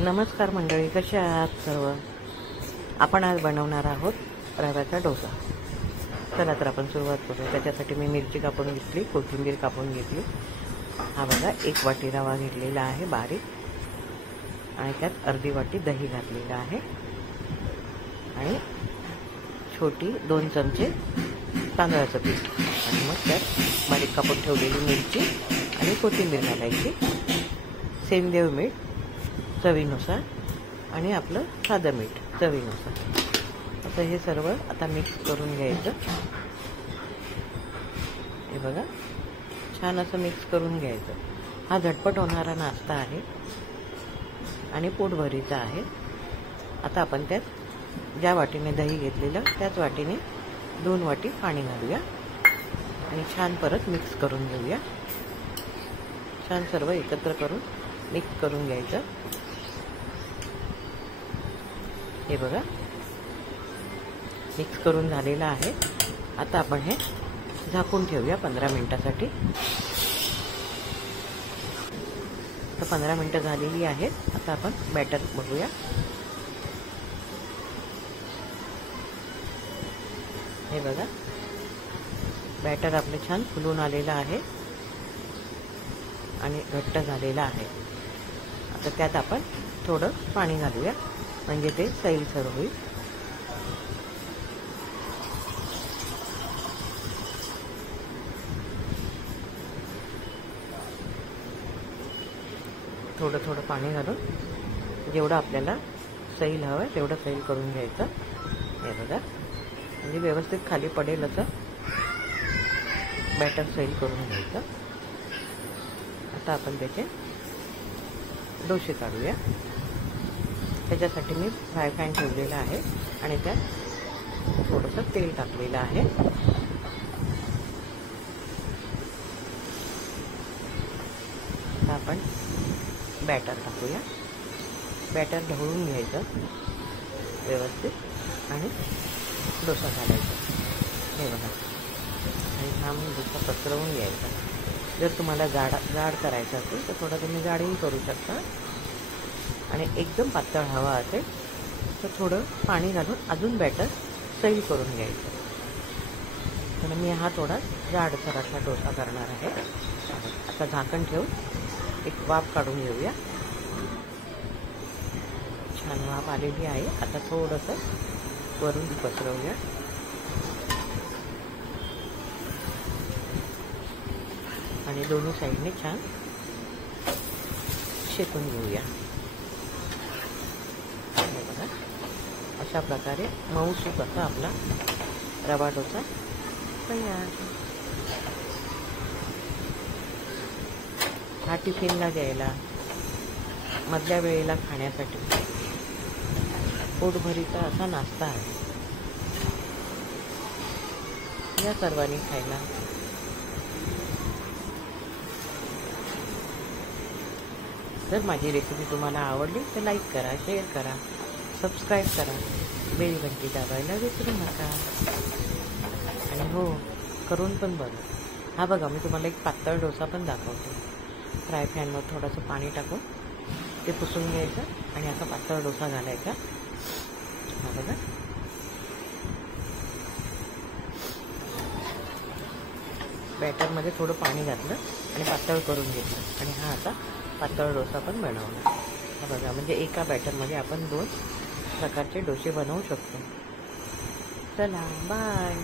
नमस्कार मंडळी, कशा आहात सर्व. आपण आज बनवणार आहोत रव्याचा डोसा. चला तर आपण सुरुवात करूया. त्याच्यासाठी मी मिरची कापून घेतली, कोथिंबीर कापून घेतली. हा बघा, 1 वाटी रवा घेतलेला आहे बारीक, आणि त्यात अर्धी वाटी दही घातलेलं आहे, आणि छोटी 2 चमचे तांदळाचं पीठ, आणि मग त्यात बारीक कापून ठेवलेली मिरची आणि कोथिंबीर घालायची, सेंदेव मीठ चवीनुसार, आणि आपलं साधं मीठ चवीनुसार. असं हे सर्व आता मिक्स करून घ्यायचं. हे बघा, छान असं मिक्स करून घ्यायचं. हा झटपट होणारा नाश्ता आहे आणि पोटभरीचा आहे. आता आपण त्यात ज्या वाटीने दही घेतलेलं त्याच वाटीने 2 वाटी पाणी घालूया आणि छान परत मिक्स करून घेऊया. छान सर्व एकत्र करून मिक्स करून घ्यायचं. हे बघा, मिक्स करून झालेलं आहे. आता आपण हे झाकून ठेवूया 15 मिनिटासाठी. तर 15 मिनिटं झालेली आहेत. आता आपण बॅटर बघूया. हे बघा, बॅटर आपलं छान फुलून आलेलं आहे आणि घट्ट झालेलं आहे. आता त्यात आपण थोडं पाणी घालूया, म्हणजे ते सैलसर होईल. थोडं थोडं पाणी घालून जेवढं आपल्याला सैल हवं आहे तेवढं सैल करून घ्यायचं. हे बघा, म्हणजे व्यवस्थित खाली पडेल असं बॅटर सैल करून घ्यायचं. आता आपण त्याचे डोसे काढूया. त्याच्यासाठी मी फ्राय पॅन ठेवलेला आहे आणि त्यात थोडंसं तेल टाकलेलं आहे. आता आपण बॅटर टाकूया. बॅटर ढवळून घ्यायचं व्यवस्थित आणि डोसा घालायचा. हे बघा, आणि हा डोसा पसरवून घ्यायचा. जर तुम्हाला जाड करायचा असेल तर थोडा तुम्ही जाडही करू शकता, आणि एकदम पातळ हवा असेल तर थोडं पाणी घालून अजून बॅटर सैल करून घ्यायचं. तर मी हा थोडा जाडसर असा डोसा करणार आहे. आता झाकण ठेवून एक वाफ काढून घेऊया. छान वाफ आलेली आहे. आता थोडंसं वरून पसरवूया. आणि दोन्ही साईडने छान शेकून घेऊया. अशा प्रकारे मऊसूत असा आपला रवा डोसा तयार. हा टिफिनला द्यायला, मधल्या वेळेला खाण्यासाठी पोटभरीचा असा नाश्ता आहे. या सर्वांनी खायला. जर माझी रेसिपी तुम्हाला आवडली तर लाईक करा, शेअर करा, सबस्क्राईब करा, बेल घंटी दाबायला विसरू नका. आणि हो, करून पण बघा. हा बघा, मी तुम्हाला एक पातळ डोसा पण दाखवते. फ्राय पॅनवर थोडंसं पाणी टाकून ते पुसून घ्यायचं आणि असा पातळ डोसा घालायचा. हा बघा, बॅटरमध्ये थोडं पाणी घातलं आणि पातळ करून घेतलं, आणि हा आता पातळ डोसा पण बनवला. हा बघा, म्हणजे एका बॅटरमध्ये आपण 2 प्रकारचे डोसे बनवू शकतो. चला, बाय.